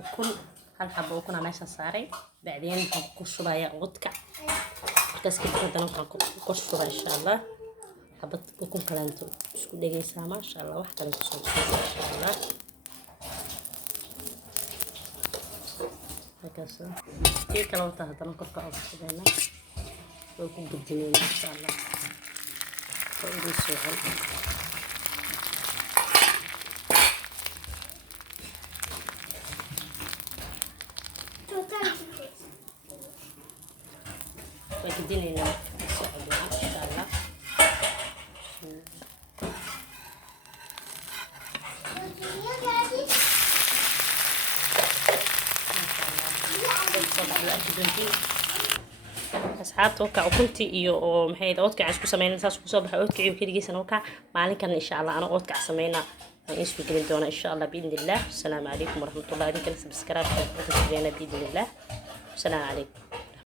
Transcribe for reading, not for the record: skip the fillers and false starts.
ukun hal xabo ukun aan meesha saaray بعدين waxaan ku shubayaa oodka markaas kadib haddana waxaan ku shubaa insha Allah xabad ukun kaleento isku dhageysaa ma sha Allah wax kale ku soo shubaa insha Allah markaas tii kale wata haddana korka ugu shubayna oo ku gudbinayna insha Allah oo ugu soo وكدينا إن شاء الله asxaabta waka ukunti iyo maxay oodka isku sameeyna saas ku soo baxay oodka iyo kaligiisana waka maalinkan insha Allah ana oodka sameeyna aan isku gelin doona insha Allah biidnillah. Assalaamu alaykum warahmatullahi wabarakatuh. Subscribe ku biidnillah. Assalaamu alaykum.